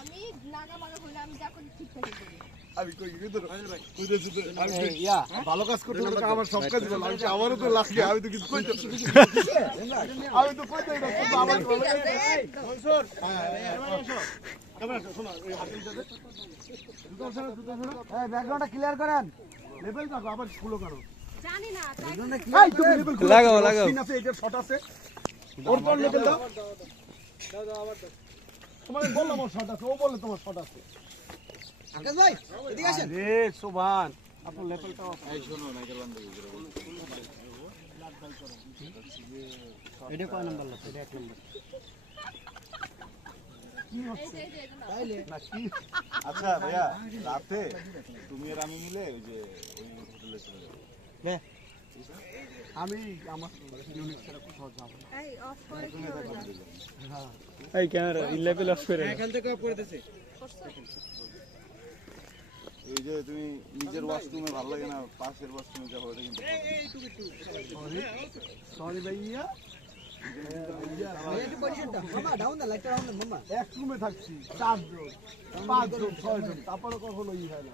আমি নাগা মাগা হইলে আমি যা করি ঠিকঠাক করি। আমি কই কি তোর কইতেছি তো আমি কই, ভালো কাজ করতে হলে আমার সব কাজ ভালো। আমি আমারও তো লাগে আমি তো কিছু কইতে আমি তো কইতে না কিন্তু আমার ভালো ব্যাকগ্রাউন্ডটা ক্লিয়ার করেন। লেভেল রাখো আবার ফুলো করো। জানি না এই তুমি লেভেল লাগাও, লাগাও। আছে এটার শট আছে। ওর পর লেভেল দাও। তোমার বললাম ওর শট আছে ও বলে তোমার শট আছে। আকাশ ভাই এদিকে আসেন। রে সুবহান আপনার লেভেলটা এই শোনো নাইকার বান্ধবী এটা কয় নাম্বার লাগছে এটা এক নাম্বার। আচ্ছা ভাইয়া রাতে তুমি আর আমি মিলে ওই যে ওই হোটেলে চলে যাব। আমি আমার ইউনিট ছাড়া কোথাও এই অফ করে কি হবে না? এই ক্যামেরা এই লেপেল অফ করে। ওই যে তুমি নিজের ওয়াশরুমে ভালো লাগে না পাশের ওয়াশরুমে যাব ওটা কিন্তু সরি ভাইয়া। এক রুমে থাকছি চারজন পাঁচজন ছয়জন। তারপরে কখনো ই হয় না।